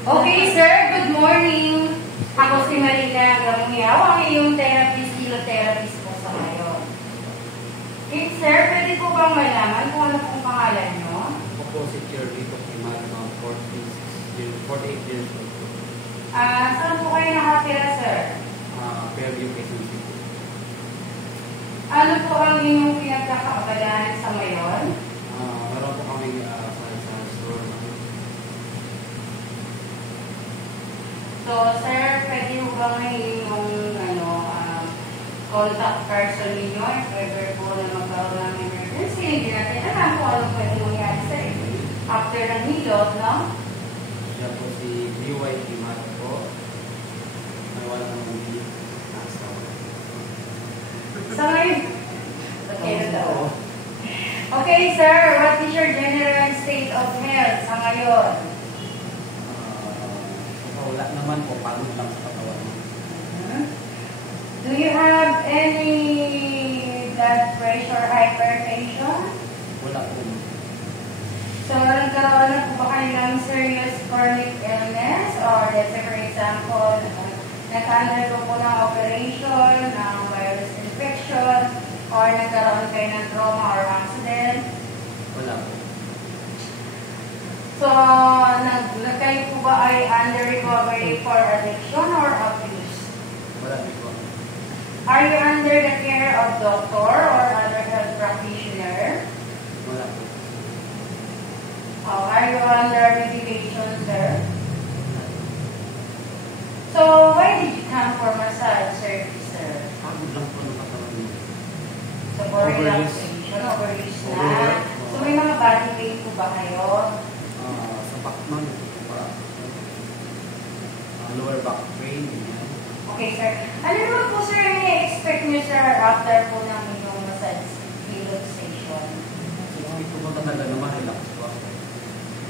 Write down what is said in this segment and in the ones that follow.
Okay, sir. Good morning. Ako si Marina Gamuyaw, ang iyong therapist, therapist po sa ngayon. Okay, sir, pwede po bang malaman kung ano pong pangalan nyo? Ako po si Cherry Tokiman, 48 years old. Saan po kayo nakatira, sir? Fairview, Quezon City. Ano po ang inyong pinagkakaabalahan sa ngayon? Meron po kami sa store. So, sir, pwede mo ba ngayon yung contact person ninyo if ever po na magkaroon ng emergency? Hindi natin alam kung ano pwede mangyari sa inyo. After ng hilot, no? Siya po si DYT Mat po. May wala naman hindi nakasawa. So, ngayon, okay na daw. Okay, sir, what is your general state of health sa ngayon? Wala naman po, paano lang sa katawan. Do you have any blood pressure, hypertension? Wala po. So, nagkaroon na po ba kayo ng serious chronic illness? Or let's say, for example, nag-undergo po ng operation, ng virus infection, or nagkaroon kayo ng trauma or accident? Wala po. So, kayo po ba ay under recovery for addiction or abuse? Wala po. Are you under the care of doctor or other health practitioner? Wala po. Are you under medication, sir? So, why did you come for massage service, sir? Pagod lang po ng katawan niyo. So, for relaxation, overuse na. So, may mga body pain po ba kayo? Sa backman, lower back pain. Okay, sir. Ano naman po, sir, yung i-expect nyo, sir, after po ng inyong massage station? Hindi ko ba talaga na ma-relax po ako?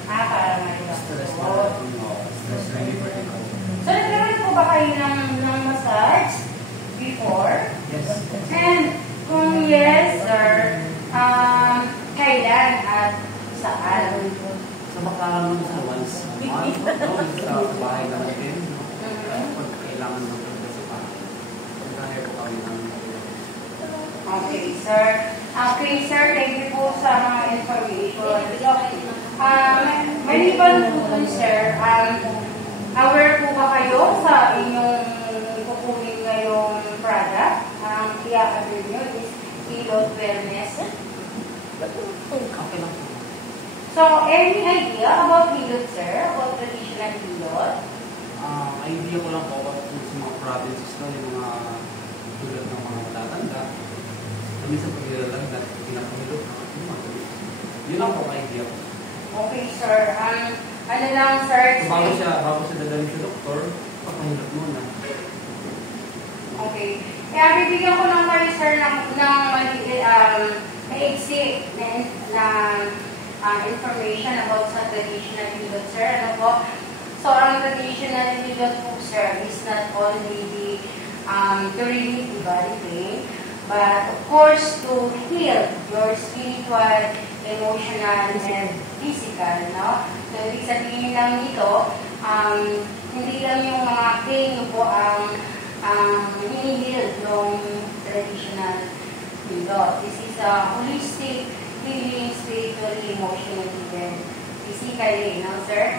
Para ma-relax Stress po. na stress reliever din ako. So, nagkaroon po ba kayo ng massage before? Yes. And kung yes, sir, kailan at saan? Sa baka sa once a month, sa bahay na natin, pag kailangan ng pagkasipan. Pagkaya po kami ng Okay, sir. Okay, sir, thank you po sa mga information. Maliban po dun, sir, aware po ba kayo sa inyong kukunin ngayong product? Ang i-avail nyo is Hilot Wellness. okay lang po. So, any idea about Hilot, sir? About traditional Hilot? Idea ko lang po about sa mga provinces na yung mga tulad ng mga matatanda. Kami sa pag-ilalanda, pinapahilot. Yun lang po idea ko. Okay, sir. Ano lang, sir? Bago siya dadalhin sa doktor, papahilot muna. Okay. Kaya bibigyan ko ng mali, sir, ng maiksi na information about sa traditional hilot, sir. Ano po? So, ang traditional hilot po, sir, is not only to relieve the body pain, but of course, to heal your spiritual, emotional, and physical, no? So, ibig sabihin lang nito, hindi lang yung mga pain nyo po ang hinihil ng traditional hilot. This is a holistic healing, spiritually, emotionally, and physically, no, sir?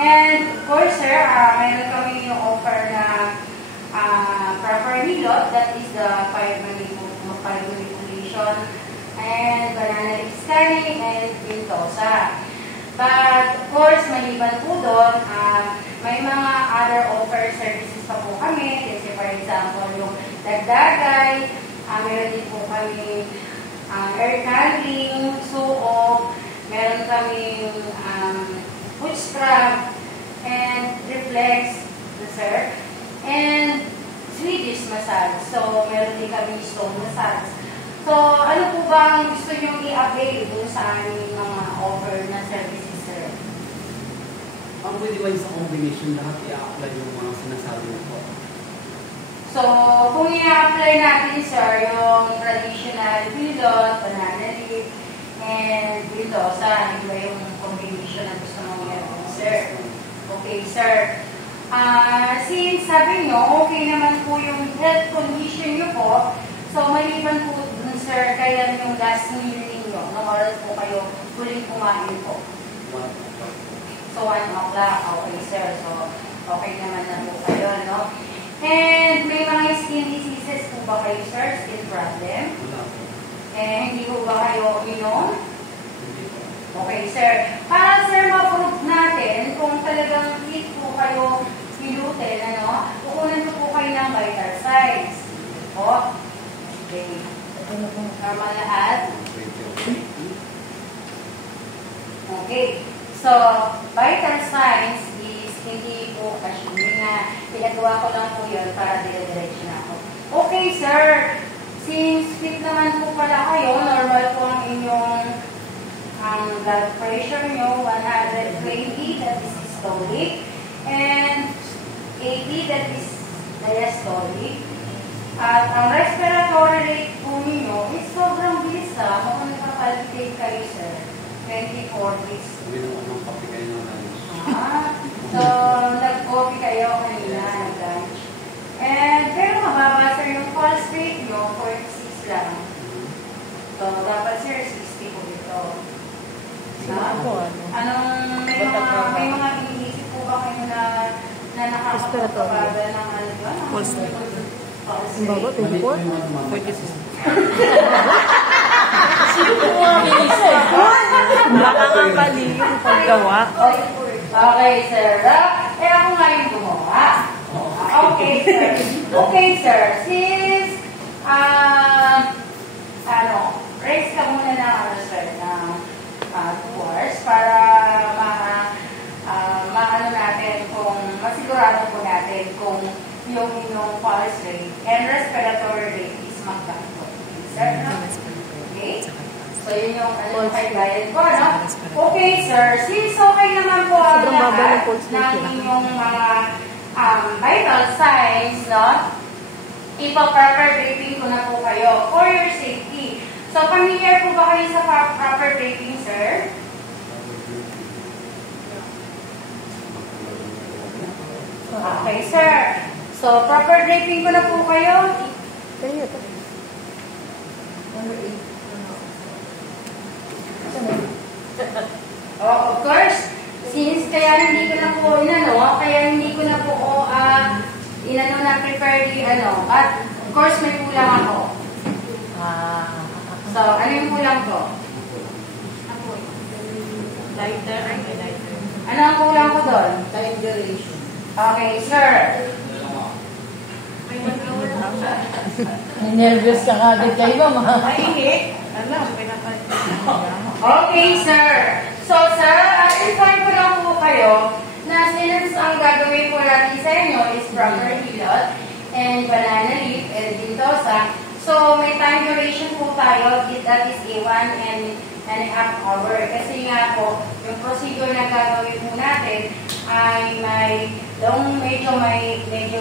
And, of course, sir, mayroon kami yung offer na proper hilot, that is the five manipulation, and banana leaf scanning, and pintosa. But, of course, maliban po doon, may mga other offer services pa po kami. Kasi, for example, yung dagdagay, meron din po kami air canning, suog, meron kami foot scrub, and reflex, sir, and Swedish massage. So, meron din kami stone massage. So, ano po ba ang gusto nyo i-avail doon sa aming mga offer na services, sir? Ang pwede ba yung sa combination lahat i-apply yung mga sinasabi mo po? So, kung i-apply natin, sir, yung traditional hilot, banana leaf, and pintosa, ano ba yung combination na gusto mong meron, sir? Okay. Okay, sir. Since sabi nyo, okay naman po yung health condition nyo po, so maliban po dun, sir, kaya yung last meal ninyo, no oras po kayo huling kumain po. So, 1 o'clock. Okay, sir. So, okay naman na po kayo, no? And may mga skin diseases po ba kayo, sir? Skin problem? Wala po. Hindi po ba kayo inom? Hindi po. Okay, sir. Para, sir, ma-prove natin kung talagang fit po kayo gluten, ano, kukunan ko po kayo ng vital signs. O, okay. Normal lahat. Okay. So, vital signs is hindi po kasi nga pinagawa ko lang po yun para dire-diretso na ako. Okay, sir. Since fit naman po pala kayo, normal po ang inyong blood pressure nyo, 120, that is systolic, and 80, that is diastolic. At ang respiratory rate po ninyo is sobrang bilis ha. Kung nagpapalpitate kayo, sir, 24 beats. Ginawa ng kape kayo ng lunch. So, nag-coffee kayo kanina, nag-lunch. And, pero mababa, sir, yung pulse rate nyo, 46 lang. So, dapat, sir, 60 po ito. Anong, may mga iniisip po ba kayo na nakakapagpabagal ng ano yun? Pulse rate. Pulse Ang baba, rate. 24? 46. Sino po ang inisip? Baka nga mali yung paggawa. Okay, sir. Ako nga yung gumawa. Okay, sir. Okay, sir. Since, raise ka muna ng, sir, ng 2 hours para maano natin kung masigurado po natin kung yung inyong pulse rate and respiratory rate is magkakito. Okay, sir? Okay? So, yun yung kay-guide ko, no? Okay, sir. Since okay naman po ang lahat ng inyong mga vital signs, no? Ipa-proper draping ko na po kayo for your safety. So, familiar po ba kayo sa proper draping, sir? Okay, sir. So, proper draping ko na po kayo. Of course, since kaya hindi ko na po kaya hindi ko na po na-prepare at of course may kulang ako. So, ano yung kulang ko? Lighter. Ano ang kulang ko doon? Time duration. Okay, sir. Nervous ka agad kayo, mama. Okay, sir. So, sir, inform ko lang po kayo na since ang gagawin po natin sa inyo is proper hilot and banana leaf and dintosa. So, may time duration po tayo. That is a 1.5 hour. Kasi nga po, yung procedure na gagawin po natin ay medyo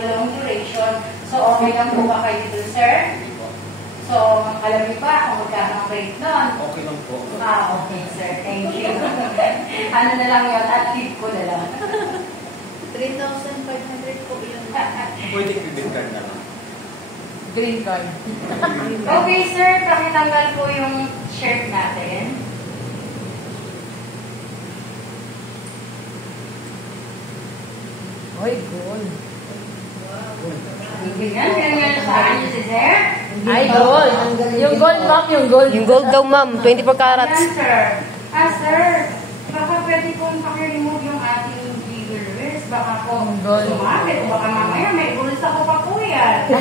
long duration. So, okay lang po ba kayo dito, sir? So, alam niyo ba kung magkano ang rate nun? Okay lang po. Okay, sir. Thank you. Ano na lang yun? At tip ko na lang. 3,500 po yun. Pwede credit card na lang. Green card. Okay, sir. Pakitanggal po yung shirt natin. Oy, gold. Ganyan sa akin si sir. Ay, gold. Yung gold, ma'am, yung gold. Yung gold daw, ma'am. 24 carats. Ayan, sir. Sir. Baka pwede kong pakiremove yung ating jewelries. Baka po sumabit. Baka mamaya may bulsa ko pa po yan.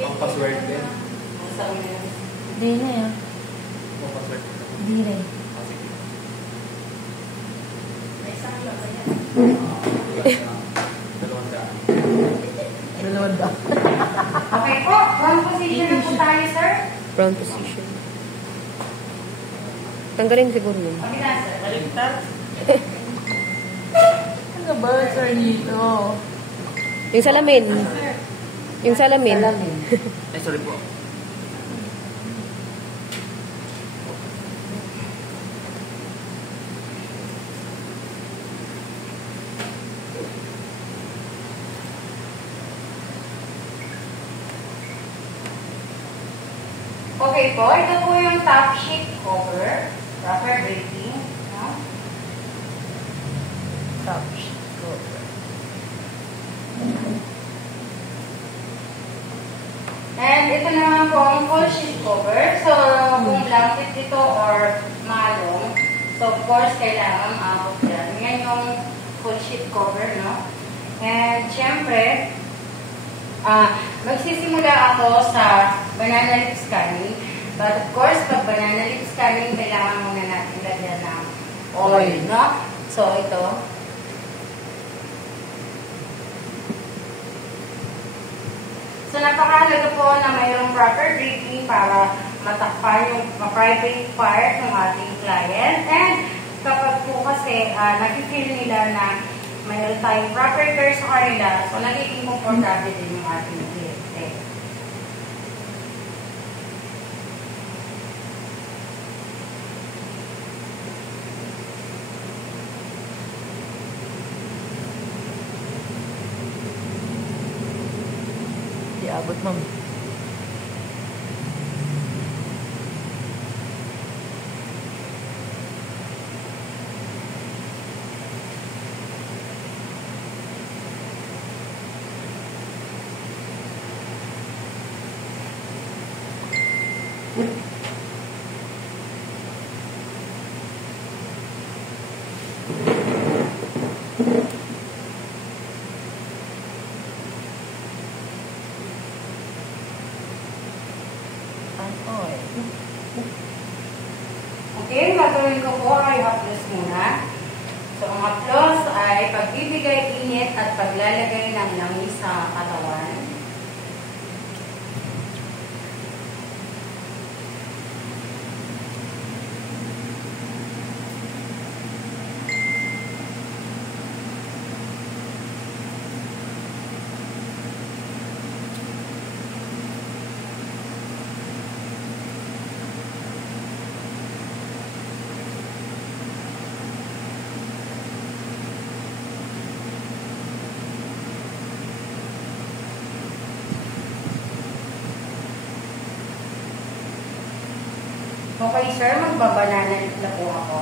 Ang password din. Hindi na yun. Ang password din. Hindi rin. Sige. Dalawang da. Okay po. Wrong position na po tayo, sir. Front position. Tanggalin siguro yun. Okay na, sir. Baliktad. Ano ba, sir, dito? Yung salamin. Yung salamin. Ay, sorry po. Okay po, ito po yung top sheet cover. Proper breaking. No? Top sheet cover. And ito naman po ang full sheet cover. So, kung blanket ito or malong, so of course, kailangan maabot yan. Yan yung full sheet cover, no? And, syempre, magsisimula ako sa banana lip scanning. But of course, pag banana lip scanning, kailangan muna natin lagyan ng oil, no? So, ito. So, napakahalaga po na mayroong proper breathing para matakpan yung private part ng ating client. And kapag po kasi nag-feel nila na mayroon tayong proper care sa kanila, so nagiging komportable din yung ating cliente. Di abot, ma'am. Okay, gagawin ko po ay haplos muna. So, ang haplos ay pagbibigay init at paglalagay ng langis sa katawan. Okay, sir, magbabanana na po ako.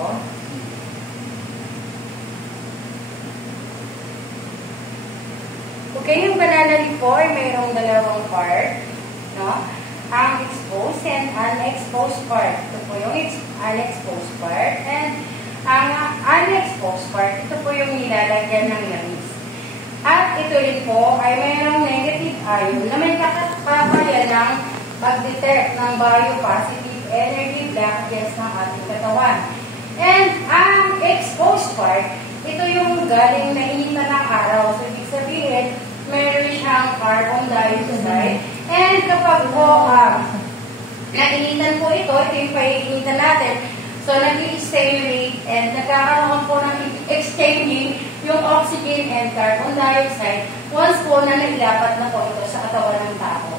Okay, yung banana leaf po ay mayroong dalawang part, no? Ang exposed and unexposed part. Ito po yung unexposed part. And ang unexposed part, ito po yung nilalagyan ng langis. At ito rin po ay mayroong negative ion na may kakapaya ng mag-detect ng biopositive energy blockages ng ating katawan. And ang exposed part, ito yung galing na initan ng araw. So, ibig sabihin, meron siyang carbon dioxide. And kapag po, nainitan po ito yung paiinitan natin. So, nag-stimulate and nagkakaroon po ng exchanging yung oxygen and carbon dioxide once po na nailapat na po ito sa katawan ng tao.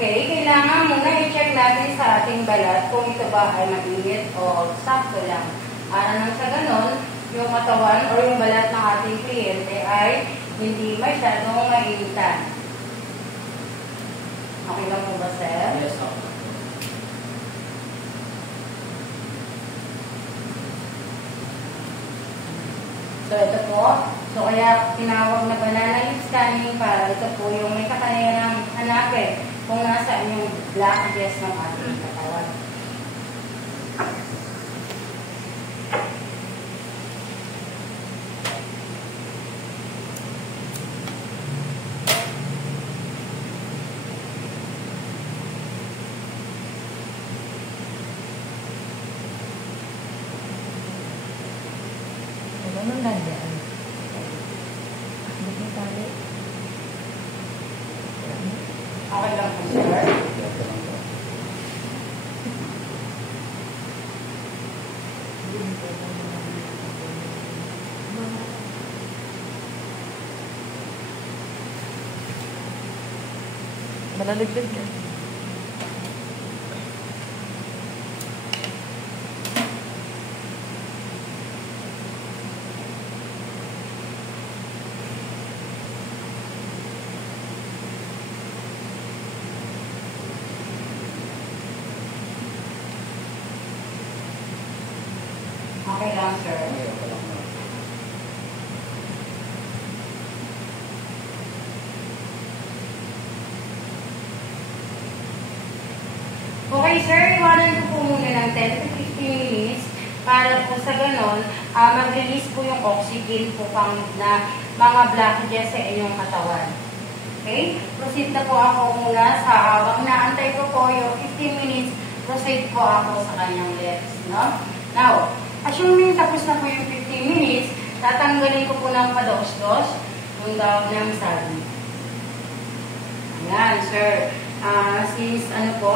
Okay, kailangan muna i-check natin sa ating balat kung ito ba ay mainit o sakto lang. Para nang sa ganon, yung katawan o yung balat ng ating kliyente ay hindi masyadong mainitan. Okay lang po ba, sir? Yes, okay. So, ito po. So, kaya tinawag na banana leaf scanning para ito po yung may kakayanan hanapin kung nasaan yung blockages ng ating katawan. Ano nang ganyan? Hindi mo tali. Okay lang po, sir. Malaligpit ka. Okay lang, sir. Okay, sir. Iwanan ko po muna ng 10 to 15 minutes para po sa ganon, mag-release po yung oxygen po pang na mga blockages sa inyong katawan. Okay? Proceed na po ako muna sa habang naantay ko po yung 15 minutes, proceed po ako sa kanyang legs. No? Now, assuming tapos na po yung 15 minutes, tatanggalin ko po ng pados-dos yung daw ng sabi. Ayan, sir. Since ano po,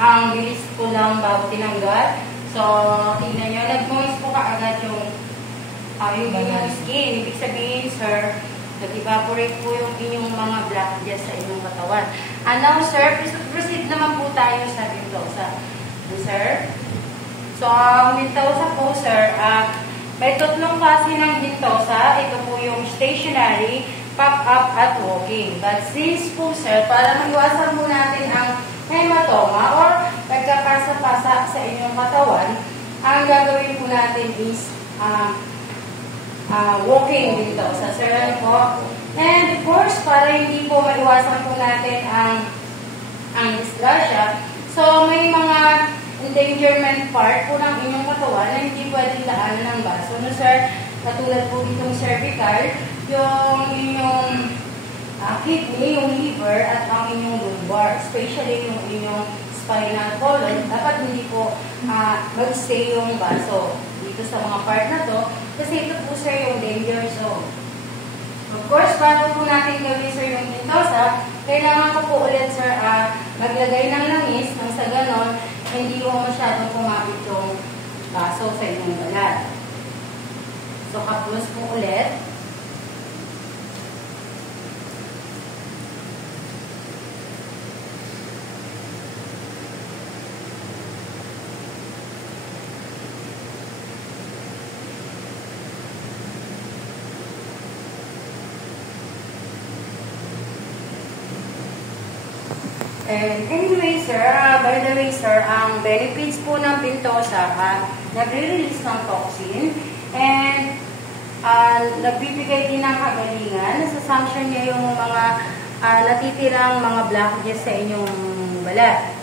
ang bilis ko lang bago tinanggal. So, tingnan nyo, nag-moist po kaagad yung inyong skin. Ibig sabihin, sir, nag-evaporate po yung inyong mga blockages sa inyong katawan. And now, sir, proceed naman po tayo sa Ventosa. Sir? So, ang Ventosa po, sir, may tatlong klase ng Ventosa. Ito po yung stationary, pop-up, at walking. But since po, sir, para maiwasan po natin ang hematoma or nagkapasa-pasa sa inyong katawan, ang gagawin po natin is walking Ventosa, sir. Ano po? And of course, para hindi po maiwasan po natin ang disgrasya, so may mga endangerment part po ng inyong katawan na hindi pwedeng daanan ng baso. No, sir? Katulad po ditong cervical, yung inyong kidney, yung liver, at ang inyong lumbar, especially yung inyong spinal column, dapat hindi po mag-stay yung baso dito sa mga part na to, kasi ito po, sir, yung danger zone. Of course, bago po natin gawin, sir, yung Ventosa, kailangan ko po ulit, sir, maglagay ng langis nang sa ganon, hindi mo masyadong kumapit yung baso sa inyong balat. So, kaplos po ulit. And anyway, sir, by the way, sir, ang benefits po ng Ventosa, nagre-release ng toxin and nagbibigay din ng kagalingan. Nasa-sanction niya yung mga natitirang mga blockages sa inyong balat.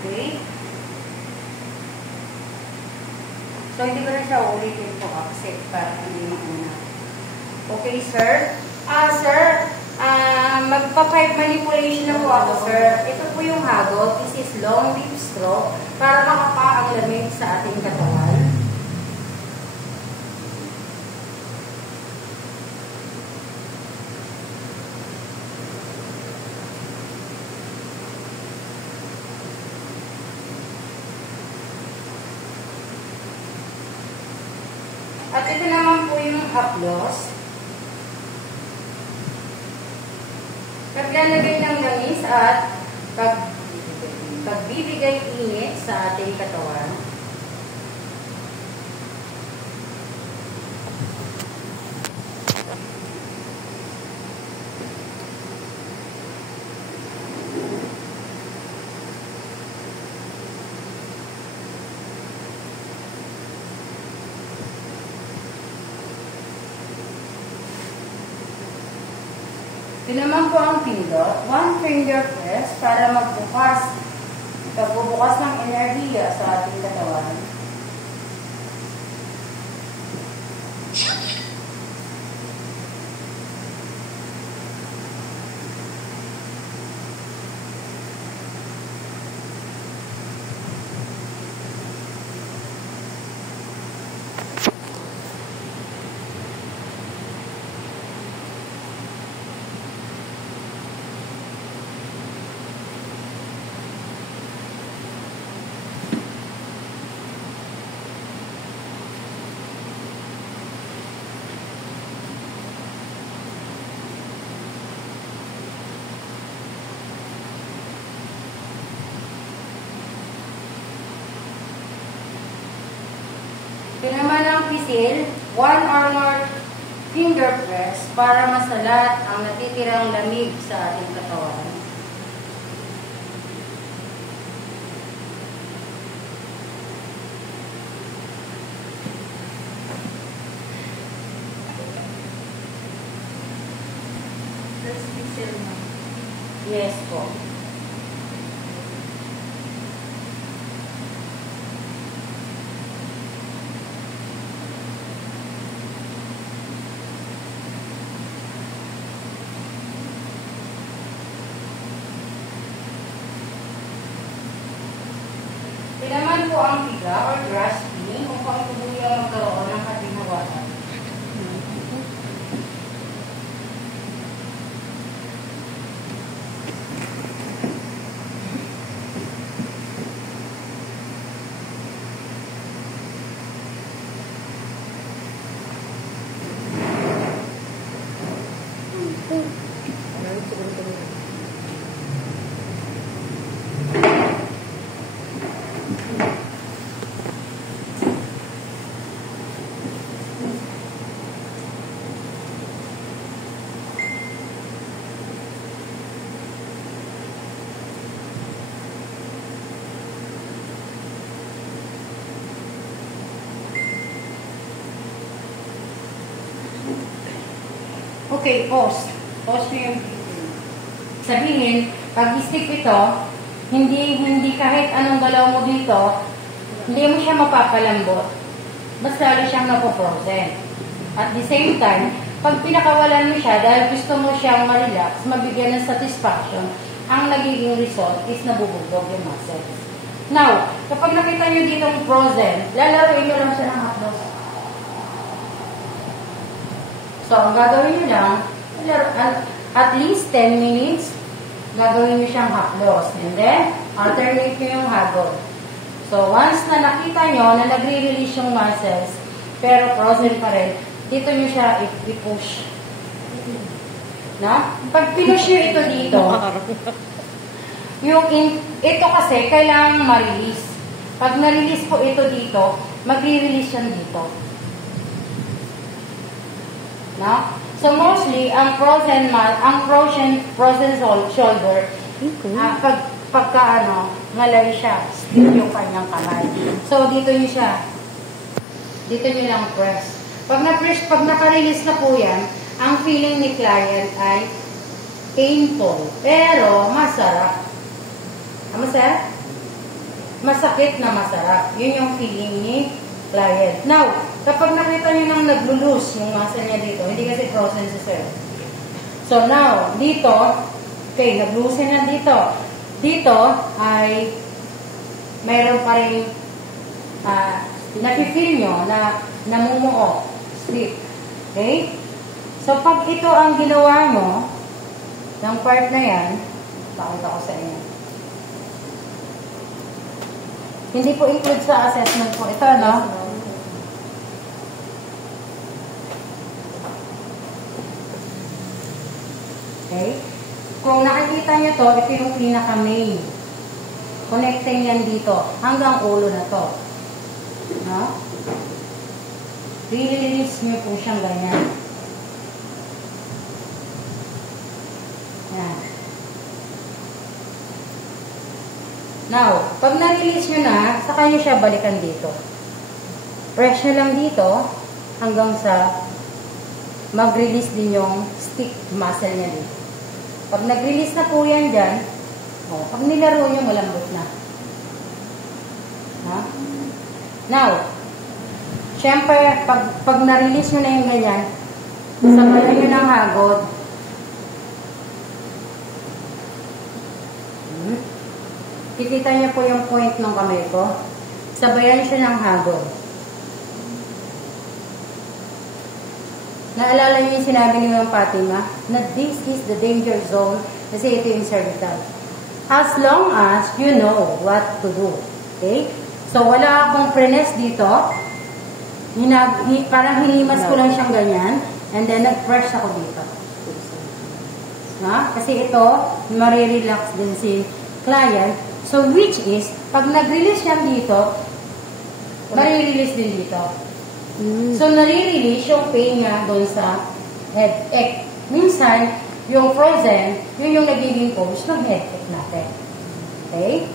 Okay? So, hindi ko na siya ulitin po kasi para hindi mauna. Okay, sir? Sir, magpa-pipe manipulation na po ako, sir. Ito po yung hagot. This is long deep stroke para makapa ang lamig sa ating katawan. At ito naman po yung haplos. Paglalagay ng langis at pagbibigay init sa ating katawan. Ito naman po ang pindot. One finger press para magbukas. Pagbubukas ng enerhiya sa ating katawan. Ito naman ang pisil, one or more finger press para masalat ang natitirang lamig sa ating katawan. First pixel na. Yes po. Ito naman po ang piga or grasping kung paano tuluyang magkaroon ng katinawasan. Okay, pause. Pause nyo yung video. Sabihin, pag stick ito, hindi kahit anong galaw mo dito, hindi mo siya mapapalambot. Mas lalo siyang napoprosen. At the same time, pag pinakawalan mo siya, dahil gusto mo siyang ma-relax, mabigyan ng satisfaction, ang nagiging result is nabubugdog yung muscles. Now, kapag nakita nyo dito yung frozen, lalaroin nyo lang siya ng haplos. So, ang gagawin nyo lang, at least 10 minutes, gagawin nyo siyang haplos. And then, alternate nyo yung hagod. So, once na nakita nyo na nagre-release yung muscles, pero frozen pa rin, dito nyo siya i-push. Na? Pag pinush nyo ito dito, ito kasi kailangan ma-release. Pag na-release po ito dito, magre-release yan dito. No? So mostly ang frozen shoulder, pagka ngalay siya, stiff yung kanyang kamay. So dito niyo lang press. Pag naka-release na po yan, ang feeling ni client ay painful, pero masarap. Masarap? Masakit na masarap. Yun yung feeling ni client. Now, kapag nakita nyo nang nag-loose yung muscle niya dito, hindi kasi frozen si sir. So now, dito, okay, nag-loosen na dito. Dito ay mayroon pa rin nafe-feel nyo na namumuo, slip. Okay? So pag ito ang ginawa mo ng part na yan, pakita ko sa inyo. Hindi po include sa assessment po ito, no? Okay? Kung nakikita nyo to, ito yung pinaka-main. Connecting yan dito. Hanggang ulo na to. No? Release nyo po siyang ganyan. Yan. Now, pag na-release nyo na, saka nyo siya balikan dito. Press nyo lang dito hanggang sa mag-release din yung stick muscle niya dito. Pag nag-release na po yan dyan, pag nilaro nyo, malambot na. Ha? Now, syempre, pag na-release nyo na yung ganyan, sabayan nyo ng hagod. Kikita niyo po yung point ng kamay ko. Sabayan siya ng hagod. Naalala niyo yung sinabi ni Ma'am Fatima na this is the danger zone kasi ito yung cervical. As long as you know what to do. Okay? So, wala akong prenes dito. Parang hinimas ko lang siyang ganyan. And then, nag-press ako dito. Ha? Kasi ito, marirelax din si client. So, which is, pag nag-release yan dito, marirelease din dito. So, nare-release yung pain niya doon sa headache. Minsan, yung frozen, yun yung nagiging cause ng headache natin. Okay?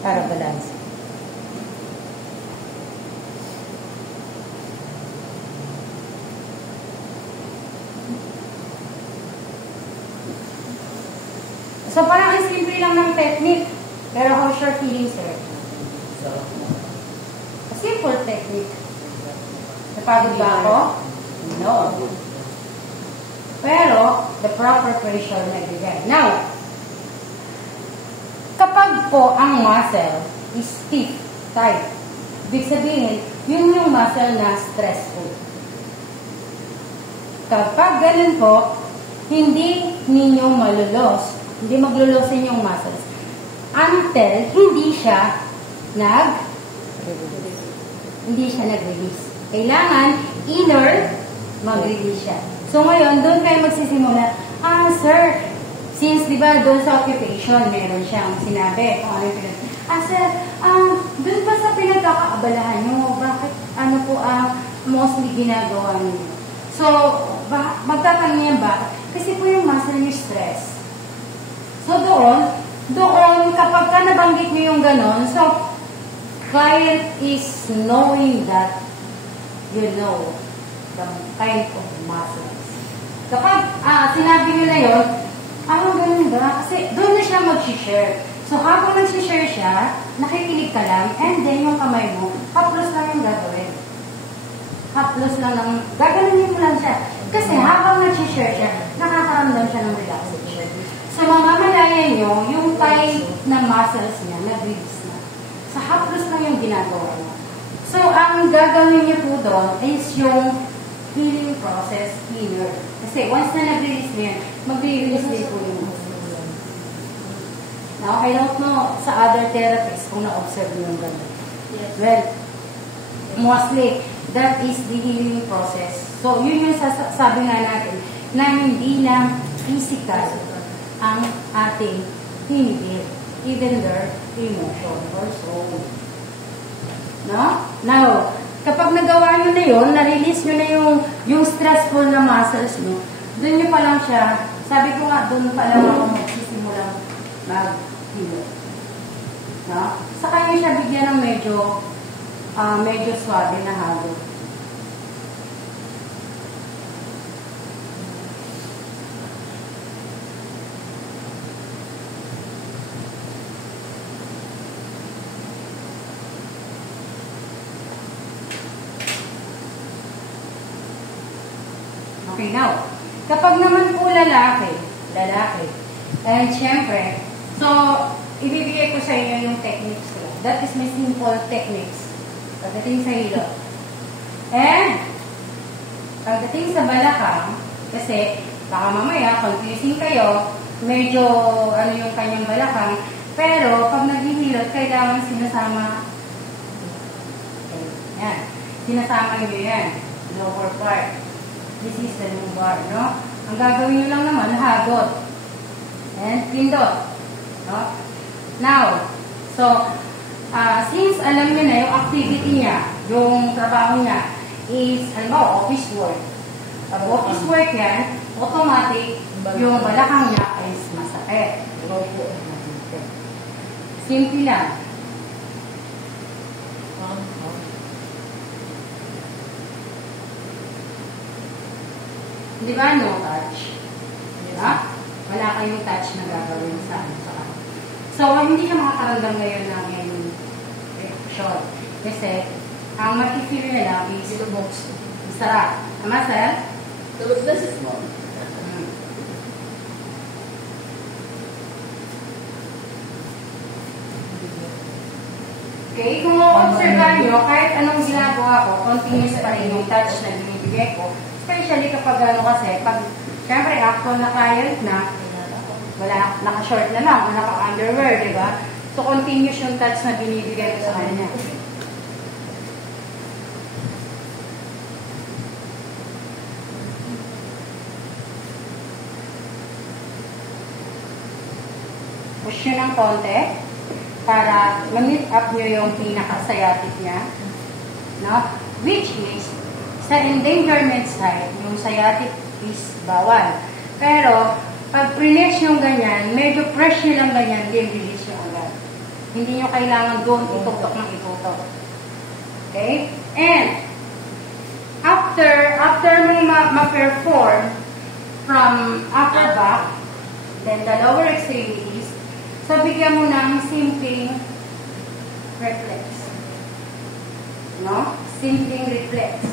Para balance. So, parang simple lang ng technique. Pero how sure feeling, sir? A simple technique. Napagod ba ako? No. Pero, the proper pressure na ibigay. Now, kapag po ang muscle is stiff, tight, ibig sabihin, yun yung muscle na stressful. Kapag ganun po, hindi ninyo malulos. Hindi maglulosin yung muscles until hindi siya nag-release. Kailangan inner mag-release siya. So ngayon, doon kayo magsisimula. Sir, since di ba doon sa occupation, meron siyang sinabi. Sir, doon ba sa pinagkakaabalahan nyo, bakit mostly ginagawa niyo? So, magtatanong yan ba? Kasi po yung muscle niyo stress. So, doon, kapag ka nabanggit nyo yung ganon, so, client is knowing that you know the kind of muscles. Kapag sinabi nyo na yun, ganun ba? Kasi doon na siya mag-share. So, habang nag-share siya, nakikinig ka lang, and then yung kamay mo, haplos lang yung gagawin. Haplos lang gaganunin mo lang siya. Kasi habang nag-share siya, nakakaramdam siya ng relaxation. So, mamamalayan nyo, yung tight na muscles niya, nag-release na. Sa haplos lang yung ginagawa niya. So, ang gagawin niyo po doon is yung healing process inner. Kasi once na nag-release niya, mag-release din po yung muscles. Now, I don't know sa other therapists kung na-observe nyo yung gano'n. Yes. Well, mostly, that is the healing process. So, yun yung sabi nga natin, na hindi lang physical ang ating hinihil, even their emotion or soul. No? Now, kapag nagawa nyo na yun, na-release nyo na yung stressful na muscles nyo, doon nyo pa lang siya, sabi ko nga, doon pa lang ako magsisimulang mag-heal. No? Saka nyo siya bigyan ng medyo swabe na hagod. Okay, now, kapag naman po lalaki, and syempre, so, ibibigay ko sa inyo yung techniques ko. That is my simple techniques. Pagdating sa hilo. And, pagdating sa balakang, kasi, baka mamaya, confusing kayo, medyo, yung kanyang balakang, pero, pag naghihilot, kailangan sinasama, okay, yan, sinasama nyo yan, lower part. This is the lumbar, no? Ang gagawin nyo lang naman, hagot. And pindot. No? Now, so, since alam nyo na yung activity niya, yung trabaho niya, is, office work. Pag office work yan, automatic, yung balakang niya is masakit. Simple lang. Di ba? No touch. Di ba? Wala kayong touch na gagawin sa ano. So, hindi siya makakaramdam ngayon ng any reaction. Kasi, ang mag-feel nyo lang is sarap. Tama, sir? Tulog na si Small. Okay, kung ma-observe nyo, kahit anong ginagawa ko, continuous pa rin yung touch na binibigay ko. Especially kapag ano kasi, pag, syempre, actual na client na, wala, naka-short na lang, o naka-underwear, di ba? So, continuous yung touch na binibigay ko sa kanya. Push nyo ng konti para ma-meet up nyo yung pinaka-sciatic niya. No? Which is, sa endangerment side, yung sciatic is bawal. Pero, pag release yung ganyan, medyo fresh nyo lang ganyan, then release nyo agad. Hindi nyo kailangan doon itutok ng itutok. Okay? And, after mo ma-perform from upper back, then the lower extremities, so bigyan mo ng simpleng reflex. No? Simpleng reflex.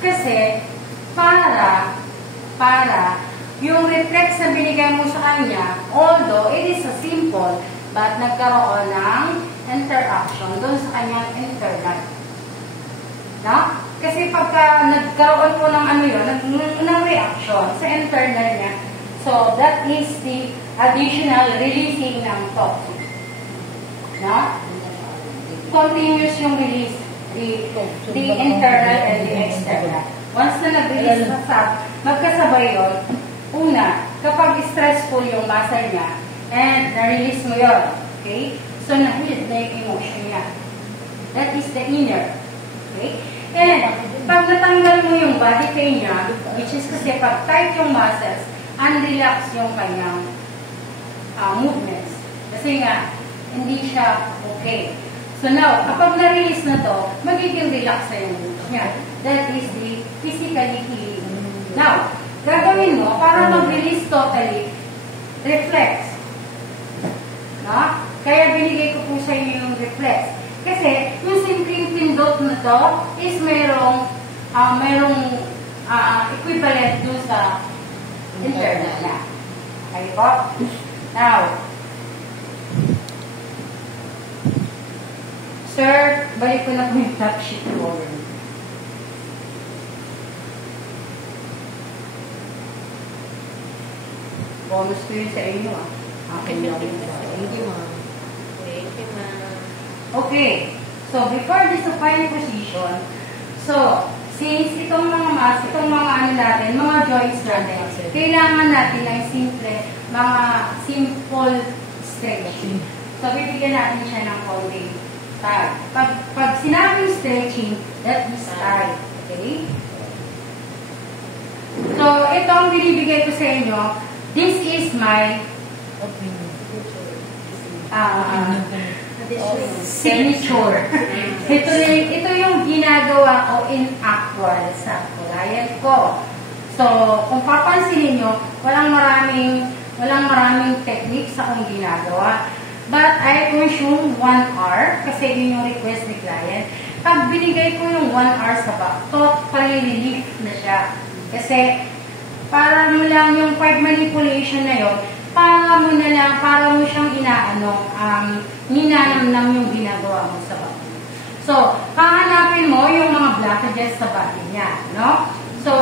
Kasi, para yung reflex na binigay mo sa kanya, although it is a simple, but nagkaroon ng interaction doon sa kanyang internal. No? Kasi pagka nagkaroon po ng ano yun, ng reaction sa internal niya, so that is the additional releasing ng toxin. No? Continuous yung release, the internal and the external. Once na nag-release magkasabay yun, una, kapag stressful yung muscle niya, and na-release mo yun, okay? So, na-heal na yung emotion niya. That is the inner. Okay? And, pag natanggal mo yung body pain niya, which is kasi pag tight yung muscles, unrelax yung kanyang movements. Kasi nga, hindi siya okay. So now, kapag na-release na to, magiging relax na yung movements niya. That is the physically healing. Now, gagawin mo, para mag-release totally, reflex. No? Kaya binigay ko po sa inyo yung reflex. Kasi, yung simpleng pindot na to is merong equivalent doon sa internal na. Okay po? Now, sir, balik ko na po yung top sheet forward. Bonus ko yun sa inyo. Okay, Thank you, ma'am. Thank you, ma'am. Okay. So, before the supine position, so, since itong mga ano natin, mga joints natin, kailangan natin ng simple stretching. So, bibigyan natin siya ng konting tag. Pag sinabing stretching, that is tight. Okay? So, ito ang binibigay ko sa inyo. This is my signature. ito yung ginagawa ko in actual sa client ko. So, kung papansinin nyo, walang maraming techniques sa akong ginagawa. But I consume 1 hour kasi yun yung request ni client. Pag binigay ko yung 1 hour sa back, totally relief na siya. Kasi, para mo lang yung part manipulation na yun, para mo siyang ninanamnam yung ginagawa mo sa body. So, hahanapin mo yung mga blockages sa body niya, no? So,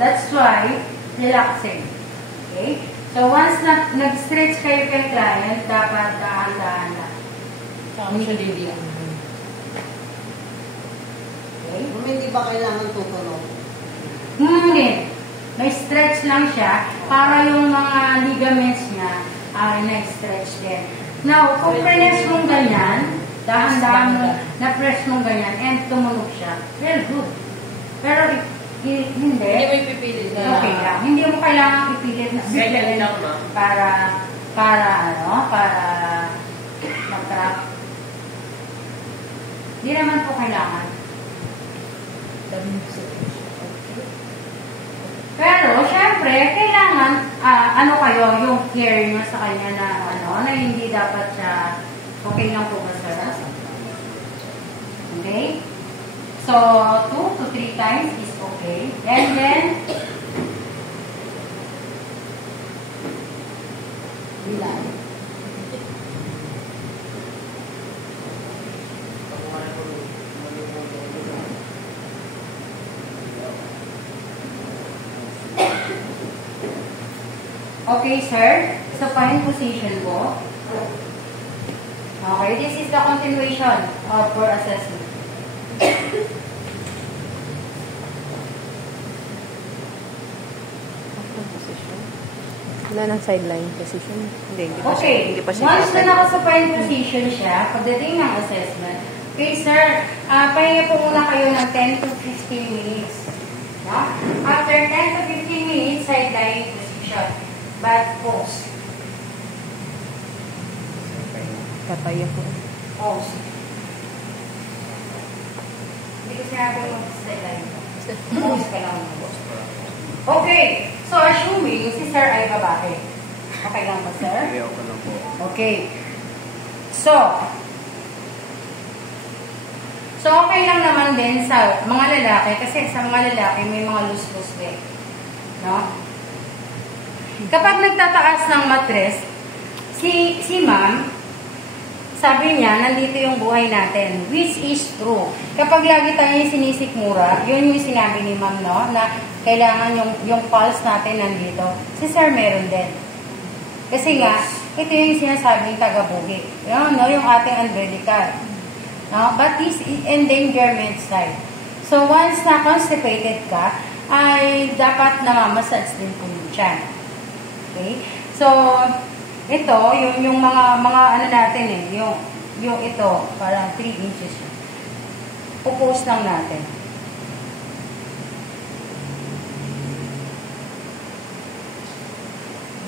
that's why, relaxing. Okay? So, once nag-stretch kayo kay client, dapat dahan-dahan na. Kami siya din. Okay? Hindi ba kailangan tutunog? Hindi. May stretch lang siya para yung mga ligaments niya ay na-stretch din. Now, kung press mong ganyan, dahan-dahan mo na-press mong ganyan and tumunog siya, well, good. Pero hindi Hindi mo ipipilit na. okay lang. Hindi mo kailangan ipilit na Ganyan lang, ma'am. para mag-trap. Hindi naman po kailangan. Pero, syempre, kailangan, ano kayo, yung care nyo sa kanya na, na hindi dapat siya, okay lang po ba, sir? Okay? So, 2 to 3 times is okay. And then, bilan. Okay, sir. So, find position po. Okay, this is the continuation for assessment. Wala ng sideline position. Hindi pa Okay, siya. Hindi pa siya once na nakasupine position siya, pagdating ng assessment, okay, sir, pahinga po muna kayo ng 10 to 15 minutes. Yeah? After 10 to 15 minutes, sideline position. Back pose. Papaya po. Pose. Hindi ko sinabi mag-sideline. Pose ka lang. Okay. So, assuming si sir ay babae. Okay lang ba, sir? Okay, okay lang po. Okay. So, okay lang naman din sa mga lalaki kasi sa mga lalaki may mga loose-loose din. No? Kapag nagtataas ng matres, si ma'am, sabi niya, nandito yung buhay natin, which is true. Kapag lagi tayo sinisikmura, yun yung sinabi ni ma'am, no, na kailangan yung pulse natin nandito. Si sir meron din. Kasi nga, ito yung sinasabing taga-buhi. Yung ating umbilical. No? But this is endangerment side. So, once na constipated ka, ay dapat namamassage din po yung tiyan. Okay? So, ito, yung mga ano natin yung ito, parang 3 inches. Pupose lang natin.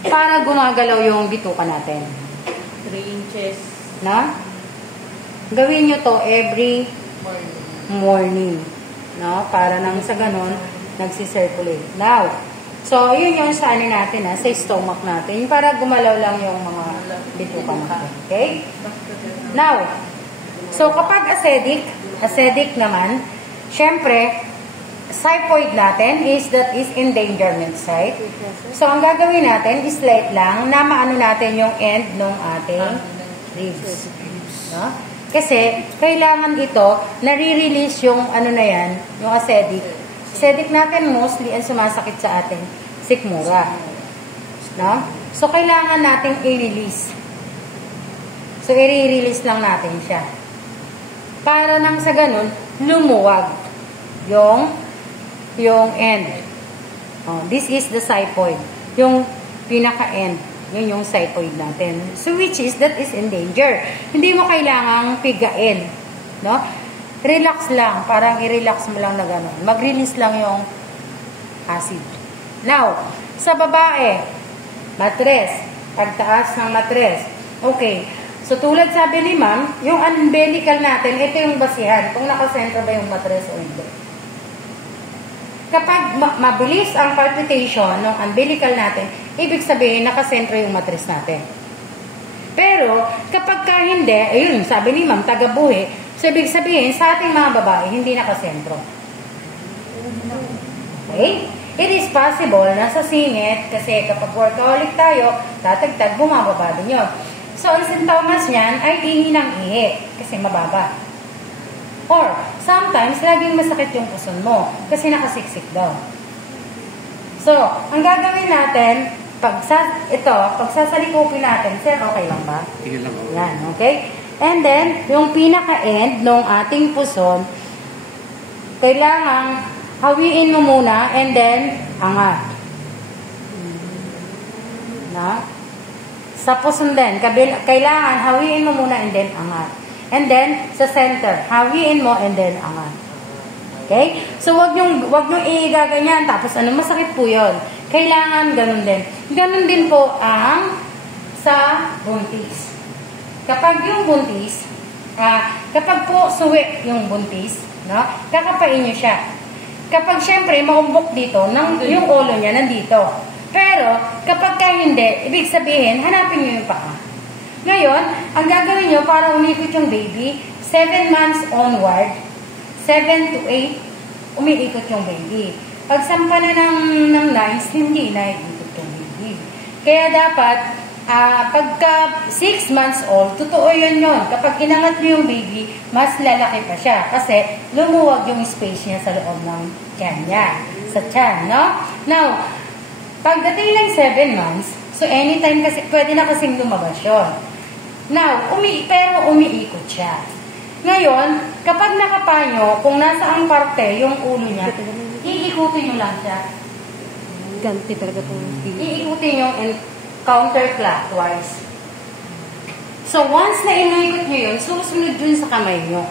Para gumagalaw yung bituka natin. 3 inches. Na? Gawin nyo to every morning. No? Para nang sa ganun, nagsisirculate. Now, so, yun yung sa ano natin, sa stomach natin. Para gumalaw lang yung mga bituka natin. Okay? Now, so kapag acidic naman, syempre, xiphoid natin is endangerment site. So, ang gagawin natin is light lang na maano natin yung end ng ating ribs. No? Kasi, kailangan ito, nare-release yung ano na yan, yung acidic. Acidic natin mostly ang sumasakit sa ating sikmura. No? So, kailangan natin i-release. So, i-release lang natin siya. Para nang sa ganun, lumuwag yung end. Oh, this is the xiphoid. Yung pinaka-end. Yun yung xiphoid natin. So, which is, that is in danger. Hindi mo kailangang pigain. No? Relax lang. Parang i-relax mo lang na gano'n. Mag-release lang yung acid. Now, sa babae, matres. Pagtaas ng matres. Okay. So, tulad sabi ni ma'am, yung umbilical natin, ito yung basihan. Kung nakasentro ba yung matres o hindi. Kapag mabilis ang palpitation ng umbilical natin, ibig sabihin, nakasentro yung matres natin. Pero, kapag ka hindi, ayun, sabi ni ma'am, taga-buhi, so ibig sabihin, sa ating mga babae, hindi nakasentro. Okay? It is possible na sa singit, kasi kapag workaholic tayo, tatagtag, bumababa din yun. So, ang sintomas niyan ay ihi ng ihi, kasi mababa. Or, sometimes, laging masakit yung puson mo, kasi nakasiksik daw. So, ang gagawin natin, pagsasalikupin natin, sir, okay lang ba? Tingin lang ako. Yan, okay? And then, yung pinaka-end ng ating puson, kailangan hawiin mo muna and then angat. Na? Sa puson din, kailangan hawiin mo muna and then angat. And then, sa center, hawiin mo and then angat. Okay? So, wag nyo igaganyan, tapos masakit po yun. Kailangan ganun din. Ganun din po ang sa buntis. Kapag yung buntis, kapag po suwi yung buntis, no, kakapain nyo siya. kapag syempre maumbok dito, yung ulo niya nandito. Pero, kapag ka hindi, ibig sabihin, hanapin niyo yung paa. Ngayon, ang gagawin niyo para umikot yung baby, 7 months onward, 7 to 8, umiikot yung baby. Pag sampa na ng 9, hindi na ikot yung baby. Kaya dapat, pagka 6 months old, totoo yun. Kapag inangat niyo yung baby, mas lalaki pa siya. Kasi lumuwag yung space niya sa loob ng tiyan niya. Sa tiyan, no? Now, pagdating ng 7 months, so anytime kasi, pwede na kasing lumabas yun. Now, pero umiikot siya. Ngayon, kapag nakapanyo, kung nasa ang parte, yung ulo niya, iikutin nyo lang siya. Ganti talaga itong Iikutin nyo in counterclockwise. So, once na inuikot nyo yun, susunod dun sa kamay nyo.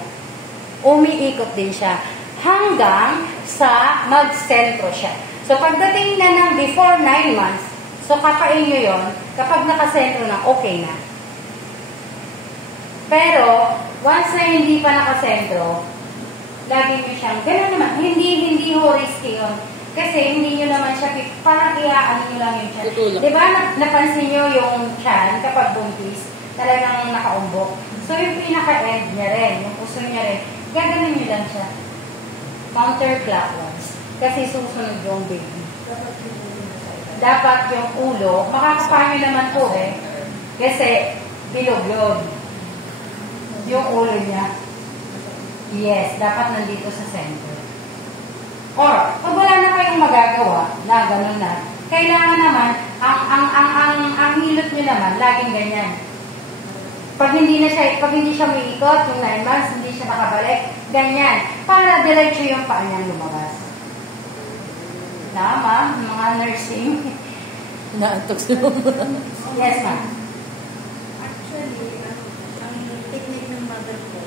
Umiikot din siya hanggang sa mag-sentro siya. So, pagdating na ng before 9 months, so kapain nyo yun, kapag nakasentro na, okay na. Pero, once na hindi pa nakasentro, lagi nyo siyang, gano'n naman, hindi ho risky yun. Kasi hindi nyo naman siya, parang iaano nyo lang yung tiyan. Diba, napansin nyo yung tiyan kapag buntis, talagang nakaumbok. So, yung pinaka-end niya rin, yung puso niya rin, gaganon nyo lang siya. Counterclockwise. Kasi susunod yung baby. Dapat yung ulo, makakapanyo naman po kasi bilog yun. Yung ulo niya. Yes, dapat nandito sa center. Or, pag wala na kayong magagawa, na gano'n na, kailangan naman, ang hilot nyo naman, laging ganyan. Pag hindi siya may ikot, yung 9 months, hindi siya nakabalik, ganyan. Para diretso yung paa niyang lumabas. Na, ma'am, mga nursing. Naantok si mama. Yes, ma'am. Actually, ang technique ng mother ko,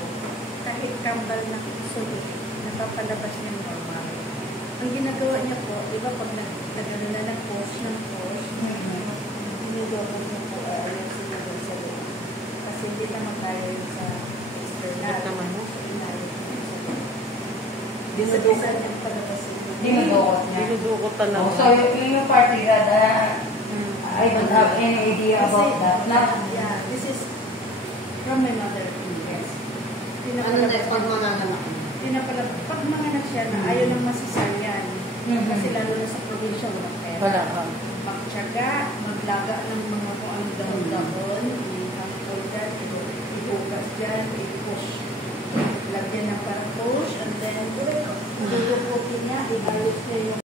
kahit kambal na sulit, napapalabas niya normal. Ang ginagawa niya po, iba pag nag-post ng post, hinidoko niya po alam sinagol sa loob. Kasi hindi na magkaya yun sa external. naman mo? Dinudukot niya palabas yun. Dinudukot niya. Dinudukot Oh, talaga. so, yung party that, I don't have any idea about that. Yeah, this is from my mother. Yes. Pag mga anak? Pag manganak siya na ayaw nang masisaryan. Kasi lalo na sa probinsya, walang pera. Wala pa. Magtyaga, maglaga ng mga kung ano dahon-dahon, ang folder, ibugas dyan, i-push. Lagyan ng para push, and then, dudukutin niya, ibalos niya yung